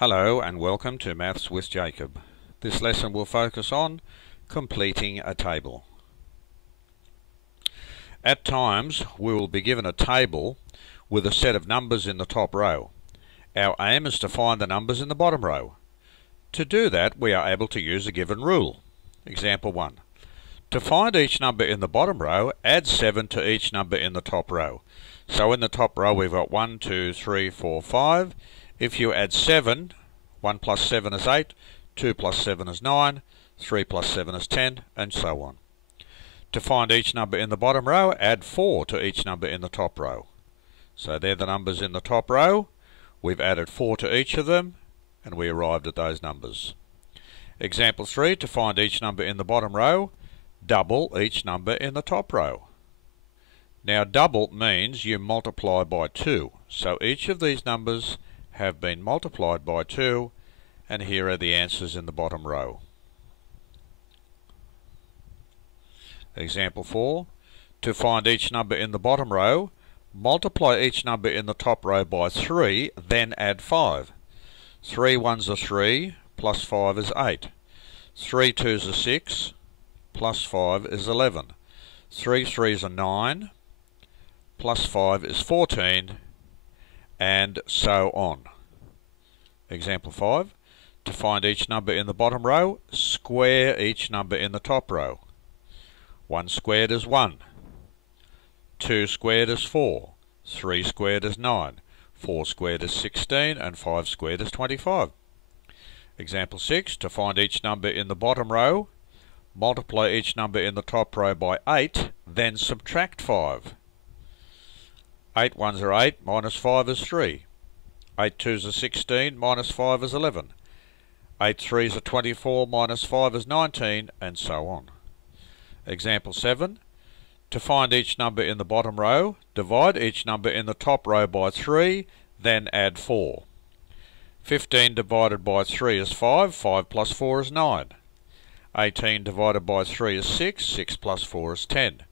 Hello and welcome to Maths with Jacob. This lesson will focus on completing a table. At times we will be given a table with a set of numbers in the top row. Our aim is to find the numbers in the bottom row. To do that we are able to use a given rule. Example 1. To find each number in the bottom row, add 7 to each number in the top row. So in the top row we've got 1, 2, 3, 4, 5. If you add 7, 1 plus 7 is 8, 2 plus 7 is 9, 3 plus 7 is 10, and so on. To find each number in the bottom row, add 4 to each number in the top row. So they're the numbers in the top row. We've added 4 to each of them, and we arrived at those numbers. Example 3, to find each number in the bottom row, double each number in the top row. Now double means you multiply by 2, so each of these numbers have been multiplied by 2, and here are the answers in the bottom row. Example 4. To find each number in the bottom row, multiply each number in the top row by 3, then add 5. 3 ones are 3, plus 5 is 8. 3 twos are 6, plus 5 is 11. 3 threes are 9, plus 5 is 14, and so on. Example 5. To find each number in the bottom row, square each number in the top row. 1 squared is 1. 2 squared is 4. 3 squared is 9. 4 squared is 16, and 5 squared is 25. Example 6. To find each number in the bottom row, multiply each number in the top row by 8, then subtract 5. 8 ones are 8, minus 5 is 3. 8 twos are 16, minus 5 is 11. 8 threes are 24, minus 5 is 19, and so on. Example 7. To find each number in the bottom row, divide each number in the top row by 3, then add 4. 15 divided by 3 is 5, 5 plus 4 is 9. 18 divided by 3 is 6, 6 plus 4 is 10.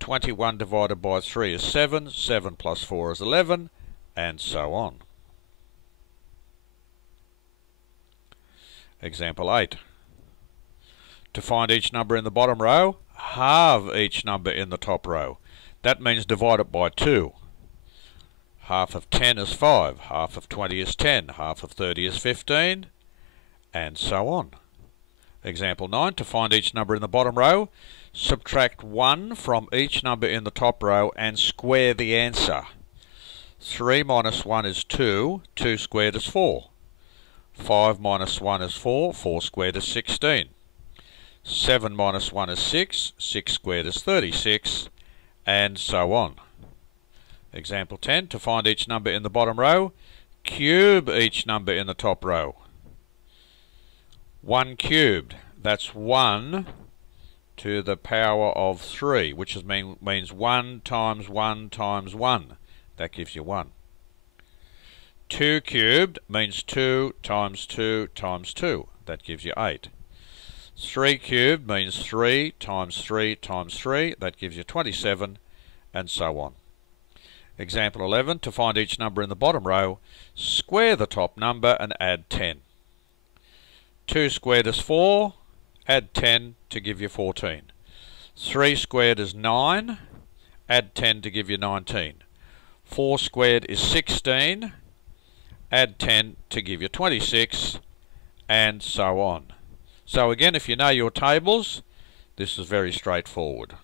21 divided by 3 is 7, 7 plus 4 is 11, and so on. Example 8. To find each number in the bottom row, halve each number in the top row. That means divide it by 2. Half of 10 is 5, half of 20 is 10, half of 30 is 15, and so on. Example 9. To find each number in the bottom row, subtract 1 from each number in the top row and square the answer. 3 minus 1 is 2, 2 squared is 4. 5 minus 1 is 4, 4 squared is 16. 7 minus 1 is 6, 6 squared is 36, and so on. Example 10. To find each number in the bottom row, cube each number in the top row. 1 cubed, that's 1 to the power of 3, which means 1 times 1 times 1. That gives you 1. 2 cubed means 2 times 2 times 2. That gives you 8. 3 cubed means 3 times 3 times 3. That gives you 27, and so on. Example 11. To find each number in the bottom row, square the top number and add 10. 2 squared is 4. Add 10 to give you 14. 3 squared is 9. Add 10 to give you 19. 4 squared is 16. Add 10 to give you 26, and so on. So again, if you know your tables, this is very straightforward.